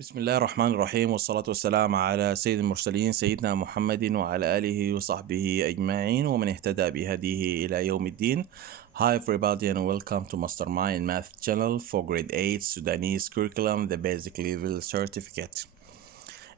بسم الله الرحمن الرحيم والصلاة والسلام على سيد المرسلين سيدنا محمد وعلى آله وصحبه أجمعين ومن اهتدى بهديه إلى يوم الدين. Hi everybody and welcome to Mastermind Math channel for grade 8 Sudanese curriculum, the basic level certificate.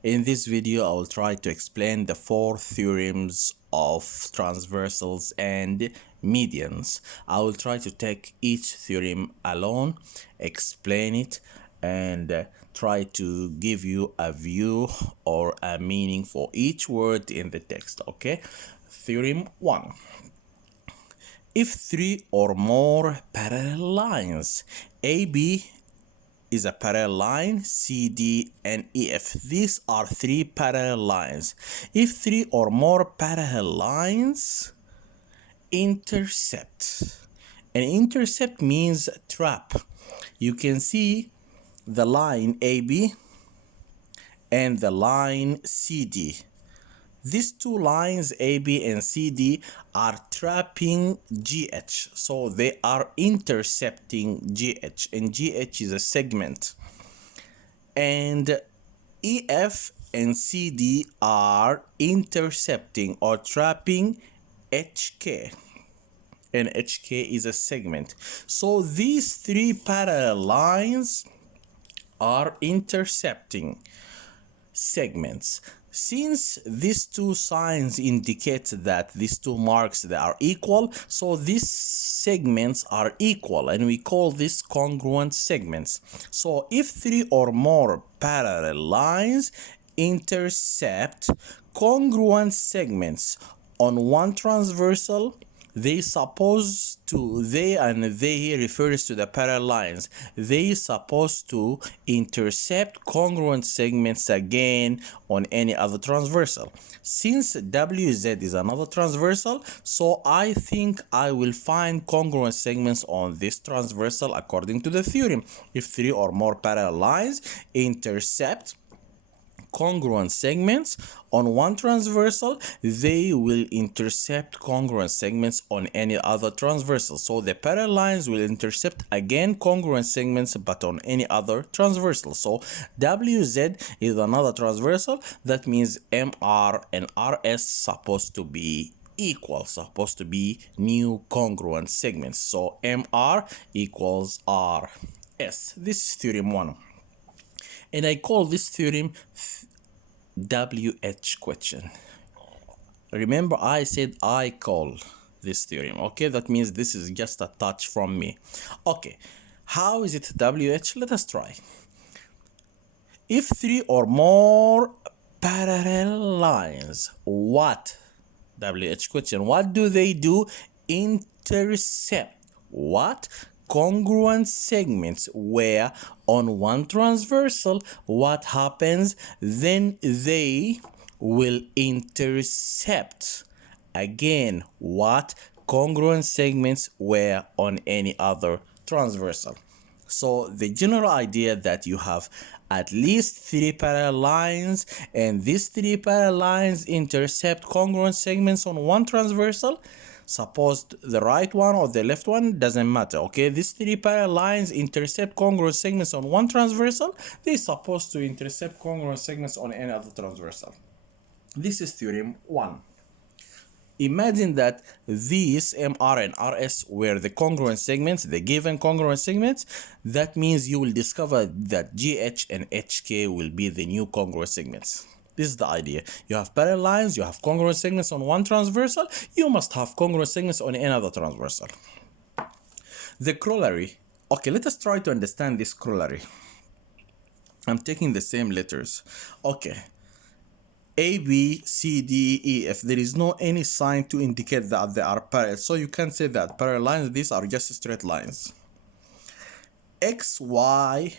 In this video, I will try to explain the four theorems of transversals and medians. I will try to take each theorem alone, explain it, and try to give you a view or a meaning for each word in the text. Okay, theorem 1. If three or more parallel lines AB is a parallel line, CD and EF. These are three parallel lines. If three or more parallel lines intersect, and intercept means trap. You can see the line AB and the line CD. These two lines AB and CD are trapping GH, so they are intercepting GH, and GH is a segment. And EF and CD are intercepting or trapping HK, and HK is a segment. So these three parallel lines are intercepting segments. Since these two signs indicate that these two marks they are equal, so these segments are equal, and we call this congruent segments. So if three or more parallel lines intercept congruent segments on one transversal, they here refers to the parallel lines. They supposed to intercept congruent segments again on any other transversal. Since WZ is another transversal, so I think I will find congruent segments on this transversal according to the theorem. If three or more parallel lines intercept congruent segments on one transversal, they will intercept congruent segments on any other transversal. So the parallel lines will intercept again congruent segments but on any other transversal. So WZ is another transversal. That means MR and RS supposed to be equal, supposed to be new congruent segments. So MR equals RS. This is theorem 1. And I call this theorem WH question. Remember, I said I call this theorem. Okay, that means this is just a touch from me. Okay, how is it WH? Let us try. If three or more parallel lines, what? WH question. What do they do? Intercept. What? Congruent segments, where on one transversal, what happens? Then they will intercept again what? Congruent segments where on any other transversal. So the general idea that you have at least three parallel lines, and these three parallel lines intercept congruent segments on one transversal. Suppose the right one or the left one, doesn't matter. Okay, these three parallel lines intercept congruent segments on one transversal. They're supposed to intercept congruent segments on any other transversal. This is theorem 1. Imagine that these MR and RS were the congruent segments, the given congruent segments. That means you will discover that GH and HK will be the new congruent segments. This is the idea. You have parallel lines, you have congruent segments on one transversal, you must have congruent segments on another transversal. The corollary. Okay, let us try to understand this corollary. I'm taking the same letters. Okay. A, B, C, D, E, F. There is no any sign to indicate that they are parallel. So you can say that parallel lines, these are just straight lines. X, Y,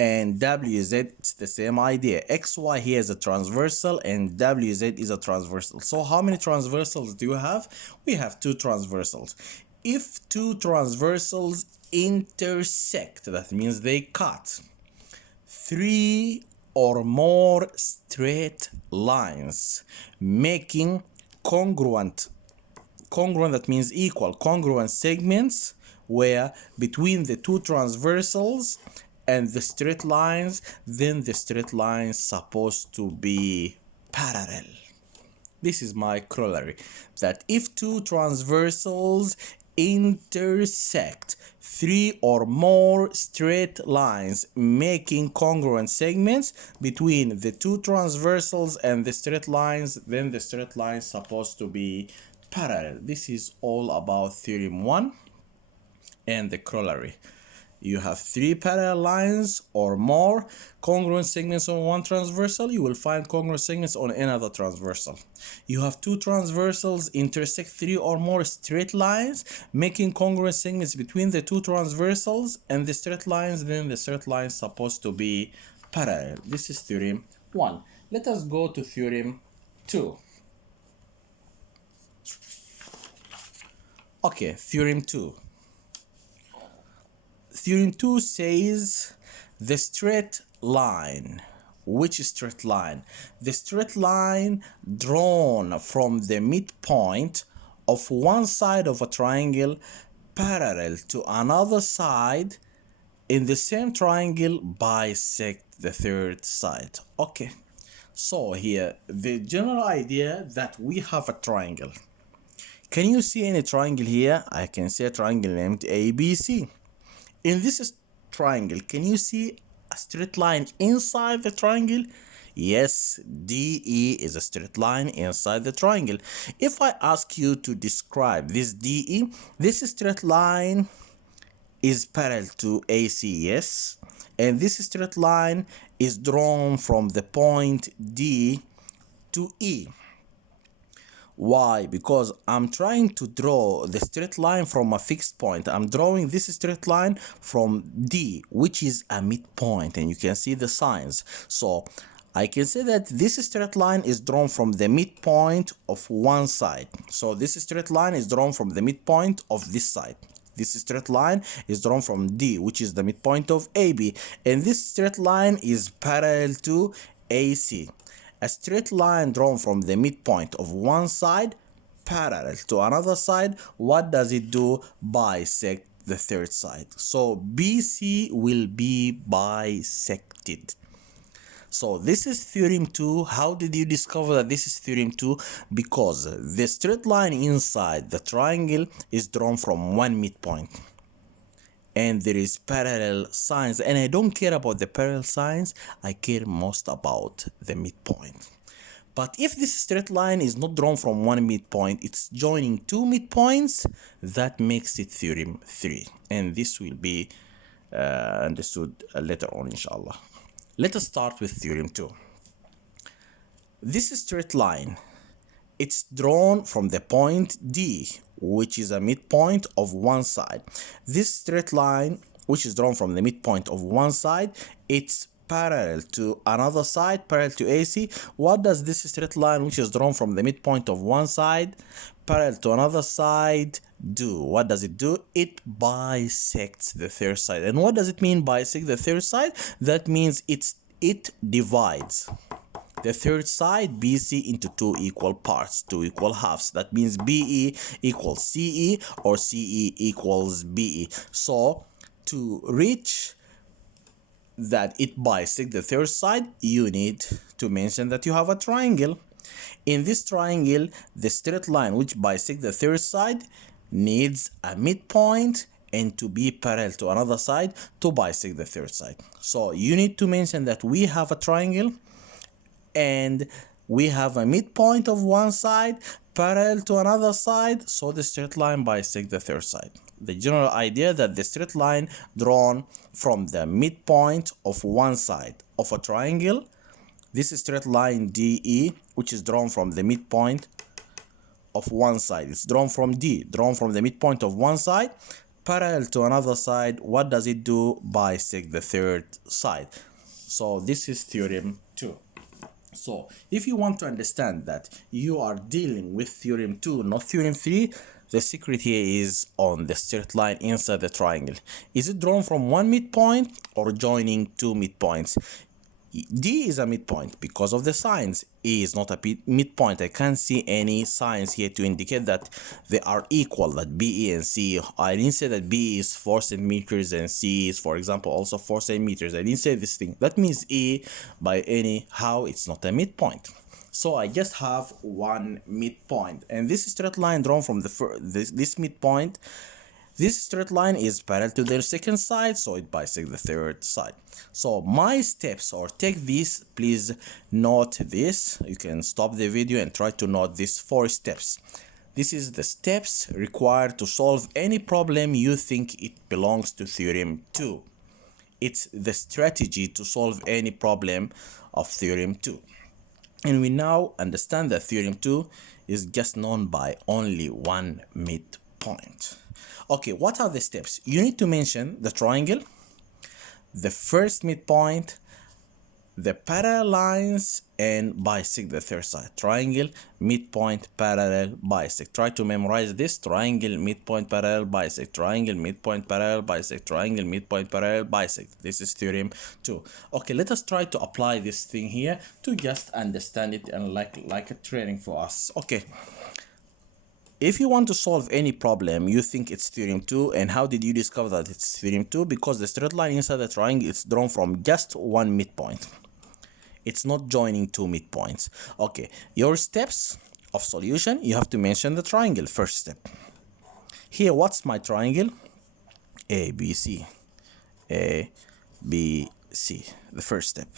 and WZ, it's the same idea. XY here is a transversal and WZ is a transversal. So how many transversals do you have? We have two transversals. If two transversals intersect, that means they cut, three or more straight lines making congruent, that means equal, congruent segments where between the two transversals and the straight lines, then the straight lines supposed to be parallel. This is my corollary, that if two transversals intersect three or more straight lines making congruent segments between the two transversals and the straight lines, then the straight line is supposed to be parallel. This is all about theorem 1 and the corollary. You have three parallel lines or more congruent segments on one transversal, you will find congruent segments on another transversal. You have two transversals intersect three or more straight lines making congruent segments between the two transversals and the straight lines, then the straight line is supposed to be parallel. This is theorem 1. Let us go to theorem 2. Okay, theorem 2. Theorem 2 says the straight line. Which straight line? The straight line drawn from the midpoint of one side of a triangle parallel to another side in the same triangle bisect the third side. Okay, so here the general idea that we have a triangle. Can you see any triangle here? I can see a triangle named ABC. In this triangle, can you see a straight line inside the triangle? Yes, DE is a straight line inside the triangle. If I ask you to describe this DE, this straight line is parallel to AC, yes? And this straight line is drawn from the point D to E. Why? Because I'm trying to draw the straight line from a fixed point. I'm drawing this straight line from D, which is a midpoint, and you can see the signs. So I can say that this straight line is drawn from the midpoint of one side. So this straight line is drawn from the midpoint of this side. This straight line is drawn from D, which is the midpoint of AB, and this straight line is parallel to AC. A straight line drawn from the midpoint of one side parallel to another side, what does it do? Bisect the third side. So BC will be bisected. So this is theorem 2. How did you discover that this is theorem 2? Because the straight line inside the triangle is drawn from one midpoint, and there is parallel signs, and I don't care about the parallel signs, I care most about the midpoint. But if this straight line is not drawn from one midpoint, it's joining two midpoints, that makes it theorem 3, and this will be understood later on, inshallah. Let us start with theorem 2. This straight line, it's drawn from the point D, which is a midpoint of one side. This straight line, which is drawn from the midpoint of one side, it's parallel to another side, parallel to AC. What does this straight line, which is drawn from the midpoint of one side, parallel to another side, do? What does it do? It bisects the third side. And what does it mean, bisect the third side? That means it divides the third side BC into two equal parts, two equal halves. That means BE equals CE or CE equals BE. So to reach that it bisects the third side, you need to mention that you have a triangle. In this triangle, the straight line which bisects the third side needs a midpoint and to be parallel to another side to bisect the third side. So you need to mention that we have a triangle and we have a midpoint of one side parallel to another side, so the straight line bisects the third side. The general idea that the straight line drawn from the midpoint of one side of a triangle, this straight line DE, which is drawn from the midpoint of one side, it's drawn from D, drawn from the midpoint of one side parallel to another side. What does it do? Bisect the third side. So this is theorem 2. So if you want to understand that you are dealing with theorem 2, not theorem 3, the secret here is on the straight line inside the triangle. Is it drawn from one midpoint or joining two midpoints? D is a midpoint because of the signs. E is not a midpoint. I can't see any signs here to indicate that they are equal, that BE and C. I didn't say that BE is 4 centimeters and C is, for example, also 4 centimeters. I didn't say this thing. That means E, by anyhow, it's not a midpoint. So I just have one midpoint. And this straight line drawn from this midpoint, this straight line is parallel to their second side, so it bisects the third side. So my steps, or take this, please note this. You can stop the video and try to note these 4 steps. This is the steps required to solve any problem you think it belongs to Theorem 2. It's the strategy to solve any problem of Theorem 2. And we now understand that Theorem 2 is just known by only one midpoint. Okay, what are the steps? You need to mention the triangle, the first midpoint, the parallel lines, and bisect the third side. Triangle, midpoint, parallel, bisect. Try to memorize this. Triangle, midpoint, parallel, bisect. Triangle, midpoint, parallel, bisect. Triangle, midpoint, parallel, bisect. This is Theorem 2. Okay, let us try to apply this thing here to just understand it and like a training for us. Okay. If you want to solve any problem, you think it's Theorem 2, and how did you discover that it's Theorem 2? Because the straight line inside the triangle is drawn from just one midpoint. It's not joining two midpoints. Okay, your steps of solution, you have to mention the triangle, first step. Here, what's my triangle? A, B, C. A, B, C, the first step.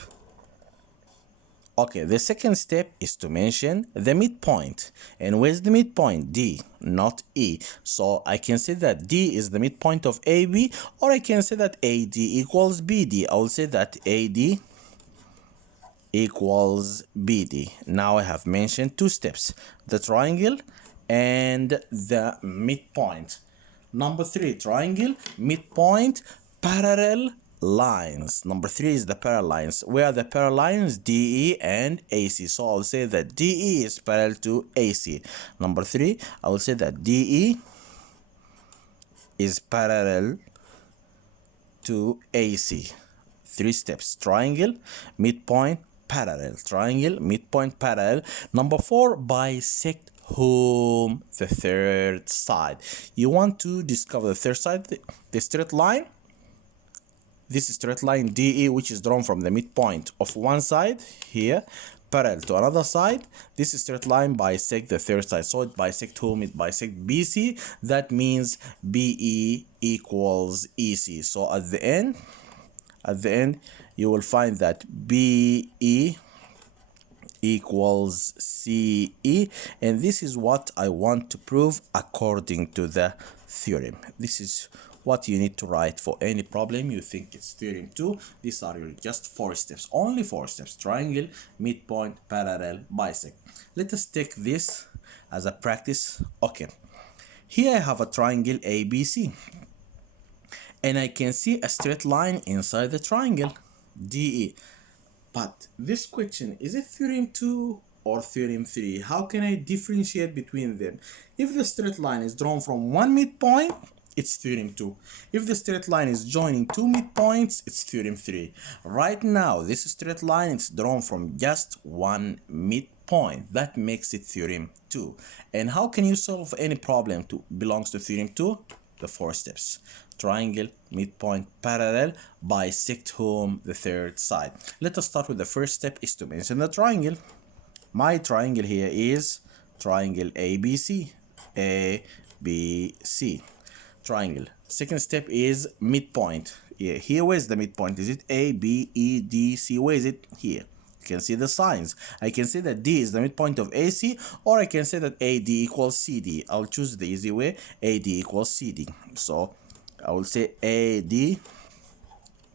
Okay, the second step is to mention the midpoint. And where's the midpoint? D, not E. So I can say that D is the midpoint of AB, or I can say that AD equals BD. I will say that AD equals BD. Now I have mentioned 2 steps, the triangle and the midpoint. Number 3, triangle, midpoint, parallel lines. Number 3 is the parallel lines. Where are the parallel lines? DE and AC. So I'll say that DE is parallel to AC. Number 3, I will say that DE is parallel to AC. 3 steps, triangle, midpoint, parallel. Triangle, midpoint, parallel. Number 4, bisect whom? The third side. You want to discover the third side, the straight line. This straight line DE, which is drawn from the midpoint of one side here, parallel to another side. This straight line bisect the third side. So it bisect whom? It bisect BC. That means BE equals EC. So at the end, you will find that BE equals CE, and this is what I want to prove according to the theorem. This is what you need to write for any problem you think it's Theorem 2. These are your just 4 steps, only 4 steps: triangle, midpoint, parallel, bisect. Let us take this as a practice. Okay, here I have a triangle ABC, and I can see a straight line inside the triangle DE. But this question, is it Theorem 2 or Theorem 3? How can I differentiate between them? If the straight line is drawn from one midpoint, it's Theorem 2. If the straight line is joining 2 midpoints, it's Theorem 3. Right now, this straight line is drawn from just one midpoint. That makes it Theorem 2. And how can you solve any problem to belongs to Theorem 2? The 4 steps: triangle, midpoint, parallel, bisect whom? The third side. Let us start with the first step, is to mention the triangle. My triangle here is triangle ABC. ABC. Triangle. Second step is midpoint. Here, where's the midpoint? Is it A, B, E, D, C? Where is it? Here. You can see the signs. I can say that D is the midpoint of AC, or I can say that AD equals CD. I'll choose the easy way. AD equals CD. So I will say AD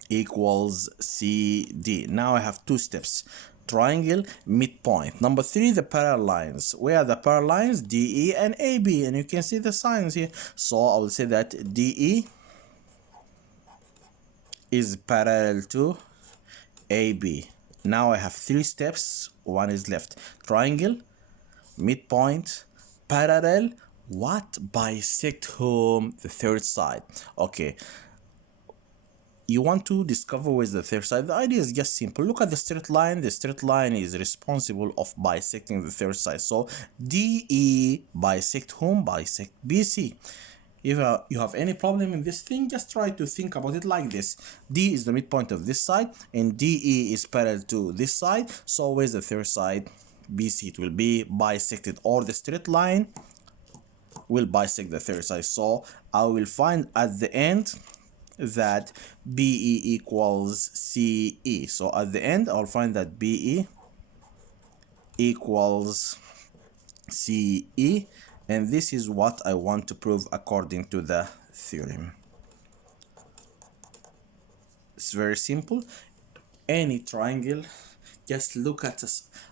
equals CD. Now I have 2 steps: triangle, midpoint. Number 3, the parallel lines. Where are the parallel lines? DE and AB, and you can see the signs here. So I will say that DE is parallel to AB. Now I have 3 steps, 1 is left: triangle, midpoint, parallel. What? Bisect whom? The third side. Okay, you want to discover where is the third side. The idea is just simple. Look at the straight line. The straight line is responsible of bisecting the third side. So DE bisect whom? Bisect BC. If you have any problem in this thing, just try to think about it like this. D is the midpoint of this side and DE is parallel to this side. So where's the third side? BC. It will be bisected, or the straight line will bisect the third side. So I will find at the end that BE equals CE. So at the end I'll find that BE equals CE, and this is what I want to prove according to the theorem. It's very simple. Any triangle, just look at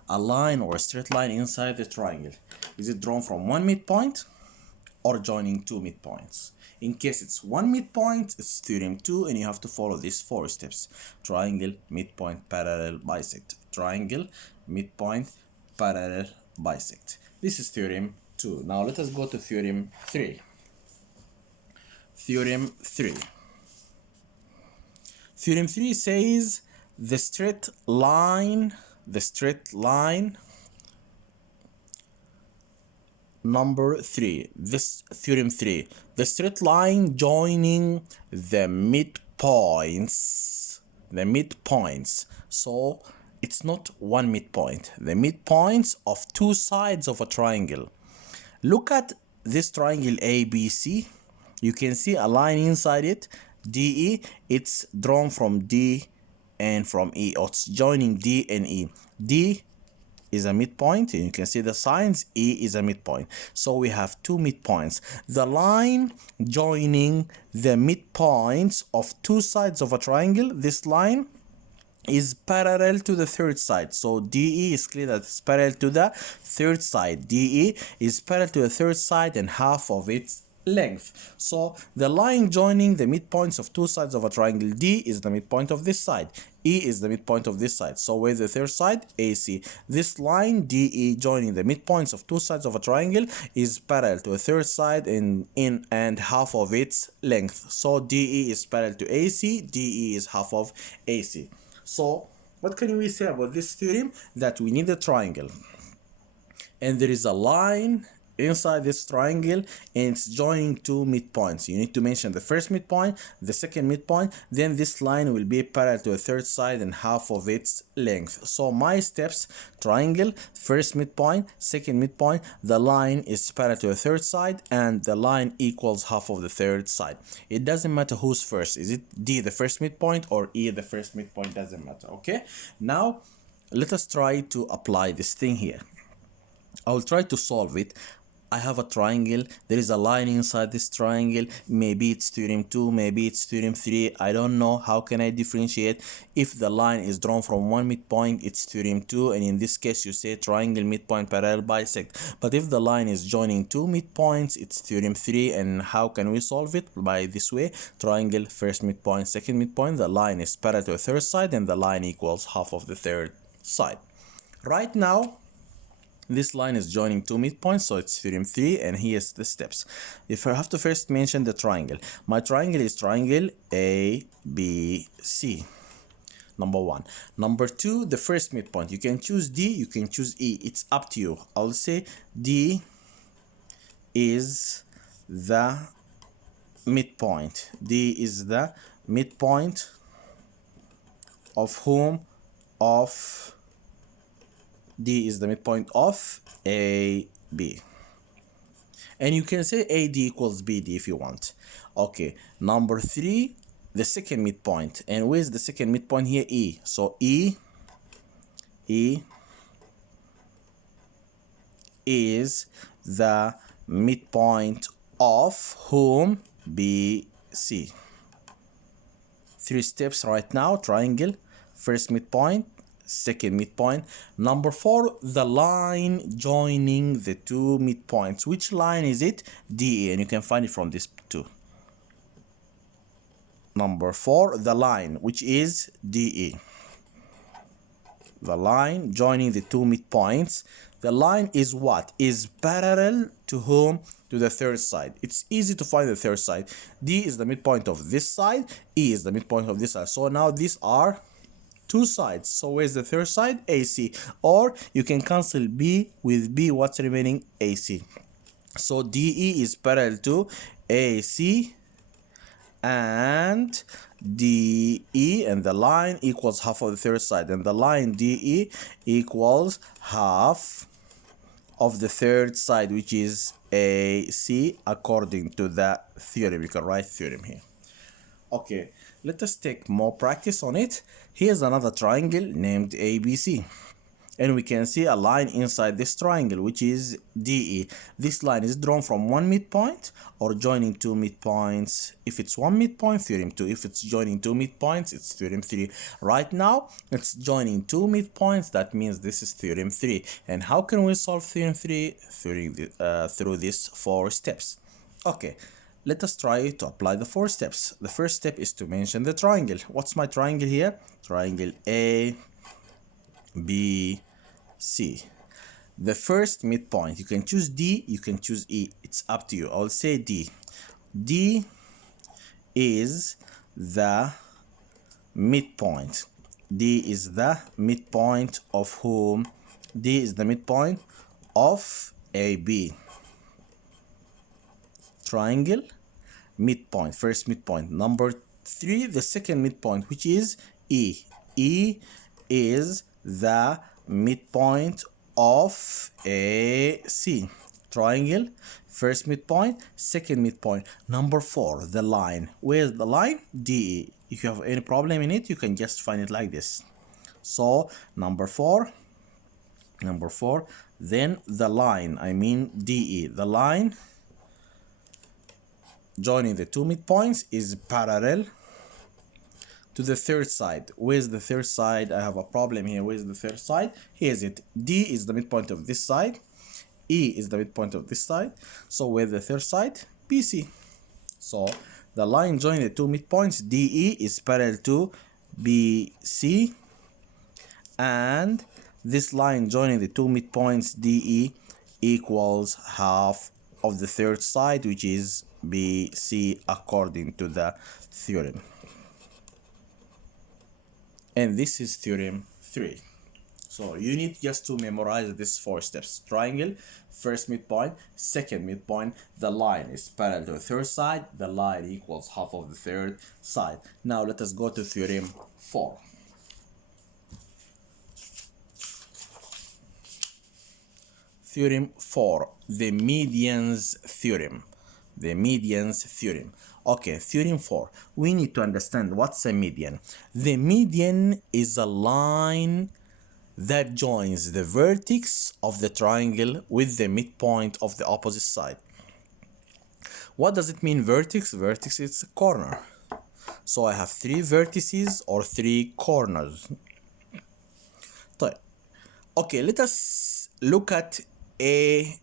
a line or a straight line inside the triangle. Is it drawn from one midpoint or joining two midpoints? In case it's one midpoint, it's theorem 2, and you have to follow these 4 steps. Triangle, midpoint, parallel, bisect. Triangle, midpoint, parallel, bisect. This is theorem 2. Now let us go to theorem 3. Theorem 3. Theorem 3 says the straight line number 3, this theorem 3, the straight line joining the midpoints, so it's not one midpoint, the midpoints of two sides of a triangle. Look at this triangle ABC. You can see a line inside it, DE. It's drawn from D and from E, or it's joining D and E. D is a midpoint, and you can see the signs. E is a midpoint. So we have two midpoints. The line joining the midpoints of two sides of a triangle, this line is parallel to the third side. So DE is clear that it's parallel to the third side. DE is parallel to the third side and half of its length. So the line joining the midpoints of two sides of a triangle, D is the midpoint of this side, E is the midpoint of this side. So where's the third side? AC. This line DE joining the midpoints of two sides of a triangle is parallel to a third side and half of its length. So DE is parallel to AC, DE is half of AC. So what can we say about this theorem? That we need a triangle, and there is a line inside this triangle, and it's joining two midpoints. You need to mention the first midpoint, the second midpoint, then this line will be parallel to a third side and half of its length. So my steps: triangle, first midpoint, second midpoint, the line is parallel to a third side, and the line equals half of the third side. It doesn't matter who's first. Is it D the first midpoint or E the first midpoint? Doesn't matter. Okay, now let us try to apply this thing here. I will try to solve it. I have a triangle, there is a line inside this triangle. Maybe it's theorem 2, maybe it's theorem 3, I don't know. How can I differentiate? If the line is drawn from one midpoint, it's theorem 2, and in this case you say triangle, midpoint, parallel, bisect. But if the line is joining two midpoints, it's theorem 3. And how can we solve it? By this way: triangle, first midpoint, second midpoint, the line is parallel to a third side, and the line equals half of the third side. Right now this line is joining two midpoints, so it's theorem 3, and here's the steps. If I have to first mention the triangle, my triangle is triangle ABC. Number 1. Number 2, the first midpoint. You can choose D, you can choose E. It's up to you. I'll say D is the midpoint. D is the midpoint of whom? Of D is the midpoint of AB. And you can say AD equals BD if you want. Okay, number 3, the second midpoint. And where's the second midpoint here? E. So E is the midpoint of whom? BC. 3 steps right now: triangle, first midpoint, second midpoint. Number 4, the line joining the two midpoints. Which line is it? DE, and you can find it from this too. Number 4, the line, which is DE. The line joining the two midpoints. The line is what? Is parallel to whom? to the third side. It's easy to find the third side. D is the midpoint of this side, E is the midpoint of this side. So now these are two sides. So where's the third side? AC. Or you can cancel B with B, what's remaining? AC. So DE is parallel to AC and DE, and the line equals half of the third side, and the line DE equals half of the third side, which is AC, according to the theorem. You can write theorem here. Okay, let us take more practice on it. Here's another triangle named ABC. And we can see a line inside this triangle, which is DE. This line is drawn from one midpoint or joining two midpoints. If it's one midpoint, theorem 2. If it's joining two midpoints, it's theorem 3. Right now, it's joining two midpoints. That means this is theorem 3. And how can we solve theorem 3? Through these 4 steps. Okay, let us try to apply the 4 steps. The first step is to mention the triangle. What's my triangle here? Triangle A, B, C. The first midpoint, you can choose D, you can choose E. It's up to you. I'll say D. D is the midpoint. D is the midpoint of whom? D is the midpoint of AB. Triangle, midpoint, first midpoint. Number 3, the second midpoint, which is E. E is the midpoint of AC. Triangle, first midpoint, second midpoint. Number 4, the line. Where's the line? DE. If you have any problem in it, you can just find it like this. So number 4, then the line, I mean DE. The line joining the two midpoints is parallel to the third side. Where's the third side? I have a problem here. Where's the third side? Here's it. D is the midpoint of this side. E is the midpoint of this side. So where's the third side? BC. So the line joining the two midpoints, DE, is parallel to BC. And this line joining the two midpoints, DE, equals half of the third side, which is BC, according to the theorem. And this is theorem 3. So you need just to memorize these 4 steps. Triangle, first midpoint, second midpoint, the line is parallel to the third side, the line equals half of the third side. Now let us go to theorem 4. Theorem 4, the median's theorem. The median's theorem. Okay, theorem 4. We need to understand what's a median. The median is a line that joins the vertex of the triangle with the midpoint of the opposite side. What does it mean, vertex? Vertex is a corner. So I have 3 vertices or 3 corners. Okay, let us look at AE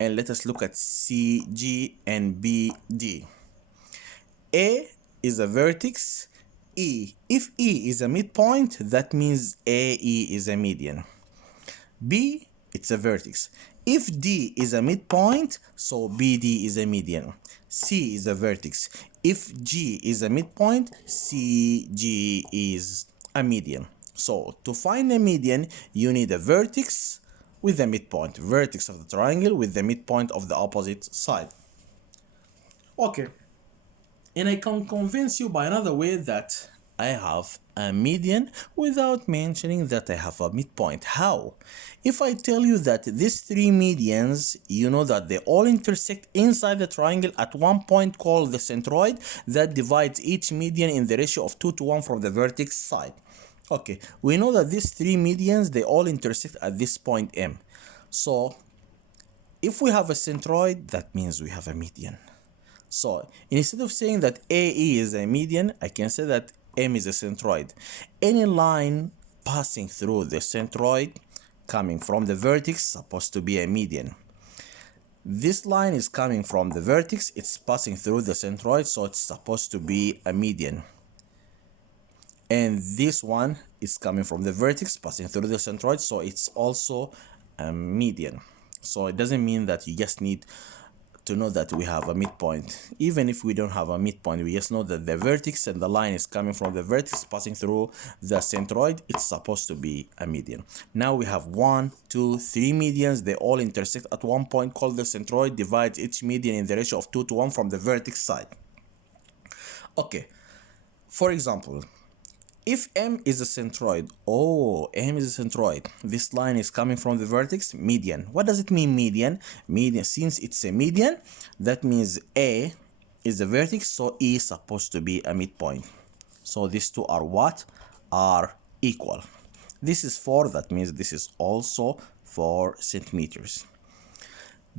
and let us look at CG and BD. A is a vertex. E. If E is a midpoint, that means AE is a median. B, it's a vertex. If D is a midpoint, so BD is a median. C is a vertex. If G is a midpoint, CG is a median. So to find a median, you need a vertex with a midpoint. Vertex of the triangle with the midpoint of the opposite side. Okay. And I can convince you by another way that I have a median without mentioning that I have a midpoint. How? If I tell you that these 3 medians, you know that they all intersect inside the triangle at one point called the centroid that divides each median in the ratio of 2 to 1 from the vertex side. Okay, we know that these 3 medians, they all intersect at this point M. So if we have a centroid, that means we have a median. So instead of saying that AE is a median, I can say that M is a centroid. Any line passing through the centroid coming from the vertex supposed to be a median. This line is coming from the vertex, it's passing through the centroid, so it's supposed to be a median. And this one is coming from the vertex, passing through the centroid, so it's also a median. So it doesn't mean that you just need to know that we have a midpoint. Even if we don't have a midpoint, we just know that the vertex and the line is coming from the vertex passing through the centroid. It's supposed to be a median. Now we have 1, 2, 3 medians. They all intersect at one point called the centroid, divides each median in the ratio of 2 to 1 from the vertex side. Okay, for example, if M is a centroid, M is a centroid, this line is coming from the vertex, median. What does it mean, median? Median, since it's a median, that means A is the vertex, so E is supposed to be a midpoint. So these two are what? Are equal. This is 4, that means this is also 4 centimeters.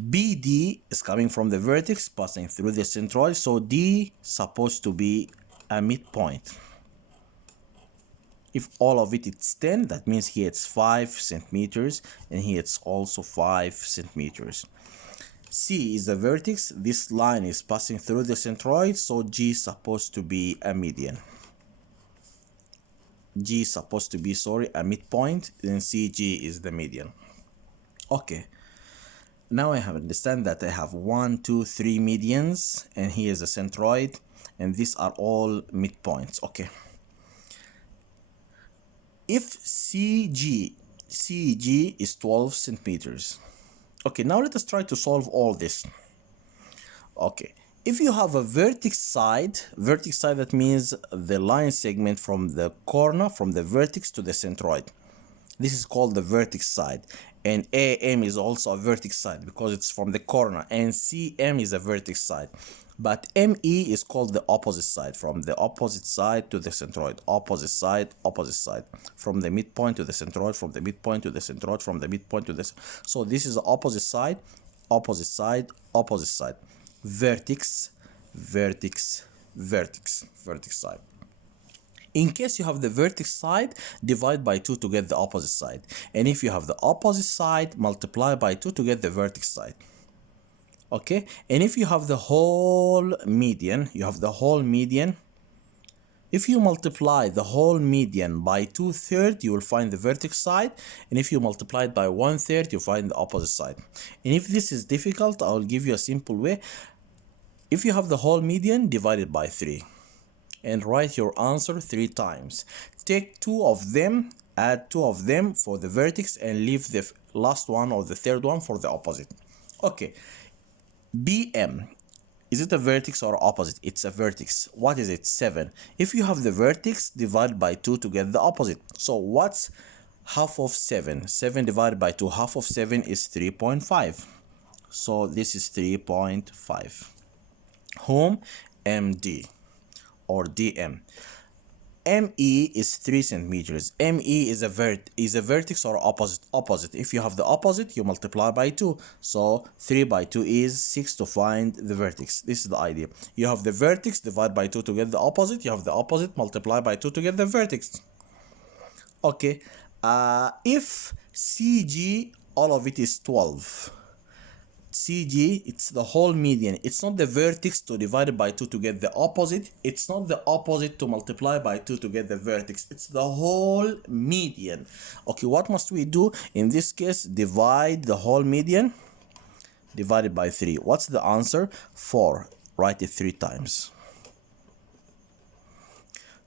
BD is coming from the vertex, passing through the centroid, so D supposed to be a midpoint. If all of it is 10, that means here it's 5 centimeters, and here it's also 5 centimeters. C is the vertex. This line is passing through the centroid, so G is supposed to be a median. G is supposed to be, a midpoint, and CG is the median. Okay. Now I have understand that I have 1, 2, 3 medians, and here is a centroid, and these are all midpoints. Okay. If CG is 12 centimeters. Okay, now let us try to solve all this. Okay, if you have a vertex side, that means the line segment from the corner, from the vertex to the centroid. This is called the vertex side. And AM is also a vertex side because it's from the corner, and CM is a vertex side. But ME is called the opposite side, from the opposite side to the centroid. Opposite side, from the midpoint to the centroid, from the midpoint to the centroid, from the midpoint to the... So this is the opposite side, opposite side, opposite side. Vertex, vertex, vertex, vertex side. In case you have the vertex side, divide by 2 to get the opposite side. And if you have the opposite side, multiply by 2 to get the vertex side. Okay, and if you have the whole median, if you multiply the whole median by 2/3, you will find the vertex side, and if you multiply it by 1/3, you find the opposite side. And if this is difficult, I will give you a simple way. If you have the whole median, divide it by 3, and write your answer 3 times. Take 2 of them, add 2 of them for the vertex, and leave the last one or the third one for the opposite. Okay. BM, is it a vertex or opposite? It's a vertex. What is it? 7. If you have the vertex, divide by 2 to get the opposite. So what's half of 7? 7 divided by 2, half of 7 is 3.5. So this is 3.5. Whom? MD or DM. ME is 3 centimeters. ME is a vertex or opposite. If you have the opposite, you multiply by 2. So 3 by 2 is 6 to find the vertex. This is the idea. You have the vertex, divide by 2 to get the opposite. You have the opposite, multiply by 2 to get the vertex. Okay. If CG, all of it is 12. CG, it's the whole median. It's not the vertex to divide it by 2 to get the opposite. It's not the opposite to multiply by 2 to get the vertex. It's the whole median. Okay, what must we do? In this case, divide the whole median divided by 3. What's the answer? 4. Write it 3 times.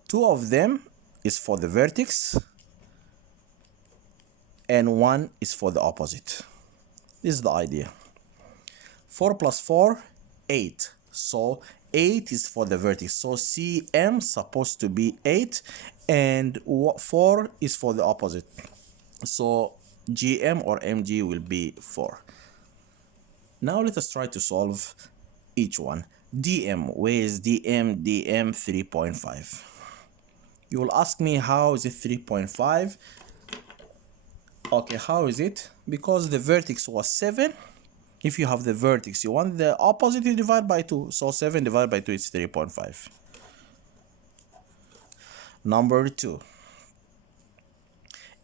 2 of them is for the vertex, and 1 is for the opposite. This is the idea. 4 plus 4, 8. So 8 is for the vertex. So CM supposed to be 8, and 4 is for the opposite. So GM or MG will be 4. Now let us try to solve each one. DM, where is DM? DM 3.5. You will ask me, how is it 3.5? Okay, how is it? Because the vertex was 7. If you have the vertex, you want the opposite, you divide by 2. So 7 divided by 2 is 3.5. Number 2.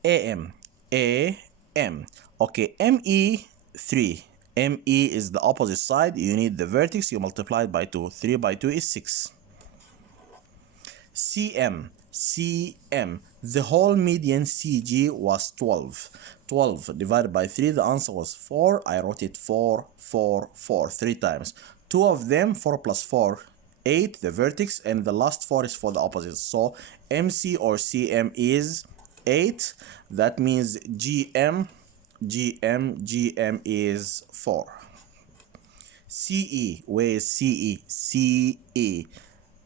AM. AM. Okay, ME 3. ME is the opposite side. You need the vertex, you multiply it by 2. 3 by 2 is 6. CM. cm. The whole median CG was 12. 12 divided by 3, the answer was 4. I wrote it 4, 4, 4, 3 times. Two of them, 4 plus 4, 8, the vertex, and the last 4 is for the opposite. So MC or CM is 8. That means GM is 4. CE, where is CE? CE.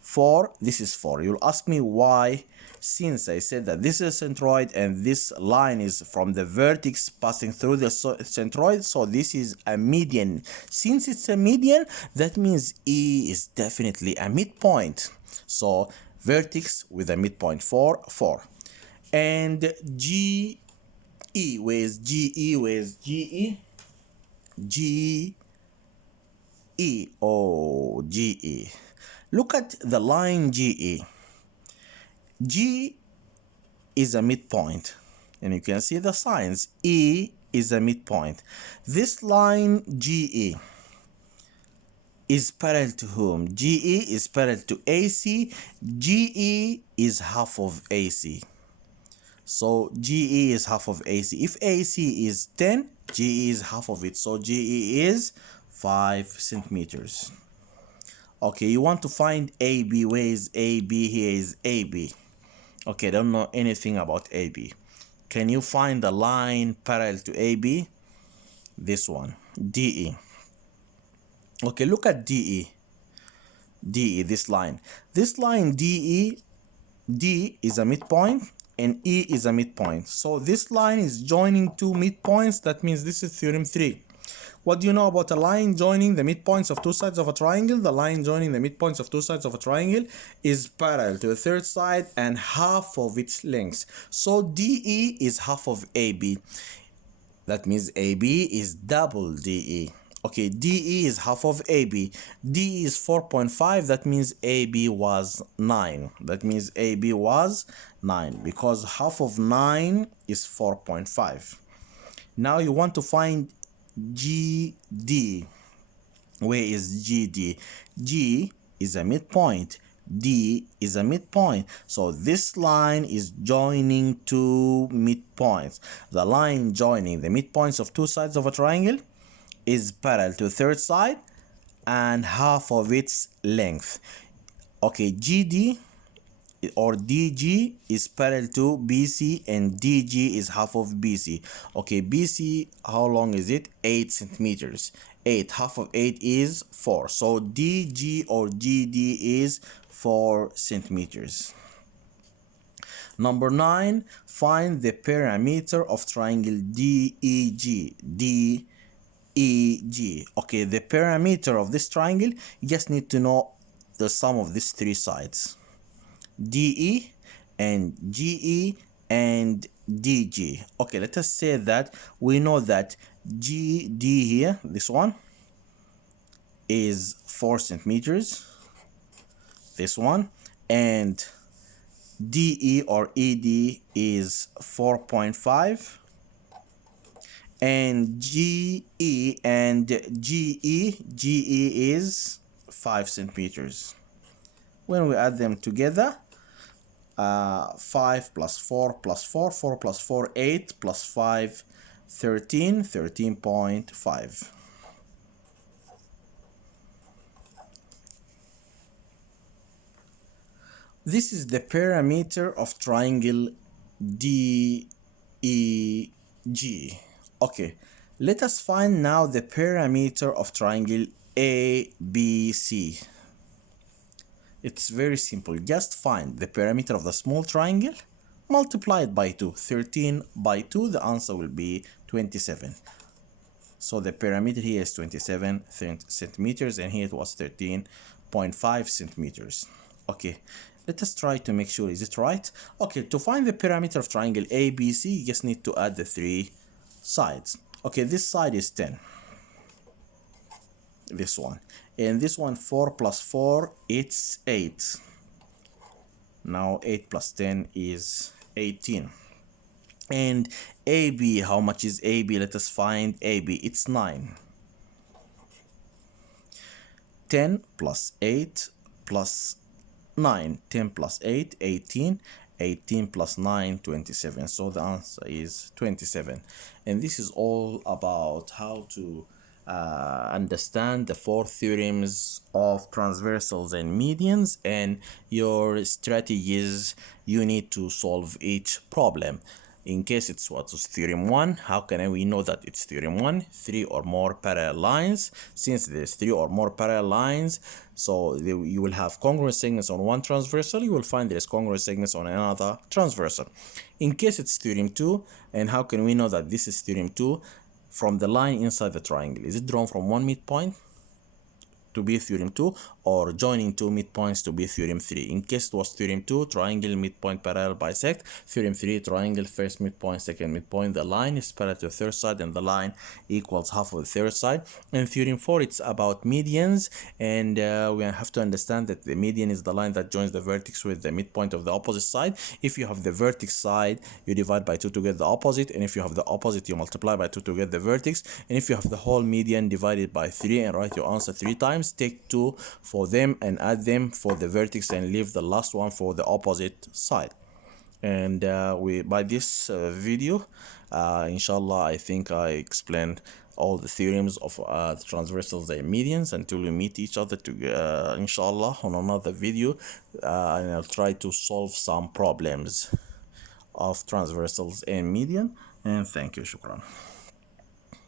4, this is 4. You'll ask me why, since I said that this is a centroid and this line is from the vertex passing through the centroid, so this is a median. Since it's a median, that means E is definitely a midpoint. So vertex with a midpoint 4, 4. And GE, where is GE? Where is GE? GE. Oh, GE. Look at the line GE. G is a midpoint, and you can see the signs. E is a midpoint. This line GE is parallel to whom? GE is parallel to AC. GE is half of AC. So GE is half of AC. If AC is 10, GE is half of it. So GE is 5 centimeters. Okay, you want to find AB. Where is AB? Here is AB. Okay, don't know anything about AB. Can you find the line parallel to AB? This one, DE. Okay, look at DE. DE, this line. This line DE, D is a midpoint and E is a midpoint. So this line is joining two midpoints. That means this is theorem 3. What do you know about a line joining the midpoints of two sides of a triangle? The line joining the midpoints of two sides of a triangle is parallel to the third side and half of its length. So DE is half of AB. That means AB is double DE. Okay, DE is half of AB. DE is 4.5. That means AB was 9. That means AB was 9 because half of 9 is 4.5. Now you want to find GD. Where is GD? G is a midpoint. D is a midpoint. So this line is joining two midpoints. The line joining the midpoints of two sides of a triangle is parallel to the third side and half of its length. Okay, GD or DG is parallel to BC and DG is half of BC. Okay, BC, how long is it? 8 centimeters. 8, half of 8 is 4. So DG or GD is 4 centimeters. Number 9, find the perimeter of triangle DEG. DEG. Okay, the perimeter of this triangle, you just need to know the sum of these three sides. DE and GE and DG. Okay, let us say that we know that GD here, this one, is 4 centimeters. This one, and DE or ED is 4.5. And GE and GE is 5 centimeters. When we add them together, 5 plus 4 plus 4, 4 plus 4, 8 plus 5, 13, 13.5. This is the perimeter of triangle DEG. Okay, let us find now the perimeter of triangle ABC. It's very simple. Just find the perimeter of the small triangle, multiply it by 2. 13 by 2, the answer will be 27. So the perimeter here is 27 centimeters and here it was 13.5 centimeters. Okay, let us try to make sure, is it right? Okay, to find the perimeter of triangle ABC, you just need to add the three sides. Okay, this side is 10. This one. And this one, 4 plus 4, it's 8. Now 8 plus 10 is 18. And AB, how much is AB? Let us find AB. It's 9. 10 plus 8 plus 9. 10 plus 8, 18. 18 plus 9, 27. So the answer is 27. And this is all about how to understand the four theorems of transversals and medians and your strategies you need to solve each problem. In case it's what is theorem 1, how can we know that it's theorem 1? Three or more parallel lines. Since there's three or more parallel lines, so you will have congruent segments on one transversal, you will find there's congruent segments on another transversal. In case it's theorem 2, and how can we know that this is theorem 2? From the line inside the triangle. Is it drawn from one midpoint to be theorem 2, or joining two midpoints to be theorem 3? In case it was theorem 2, triangle midpoint parallel bisect. Theorem 3, triangle first midpoint second midpoint, the line is parallel to the third side and the line equals half of the third side. And theorem 4, it's about medians, and we have to understand that the median is the line that joins the vertex with the midpoint of the opposite side. If you have the vertex side, you divide by 2 to get the opposite, and if you have the opposite, you multiply by 2 to get the vertex. And if you have the whole median, divided by 3 and write your answer 3 times. Take 2 for them and add them for the vertex and leave the last one for the opposite side. And we by this video, inshallah, I think I explained all the theorems of the transversals and medians until we meet each other to inshallah on another video, and I'll try to solve some problems of transversals and median. And thank you, shukran.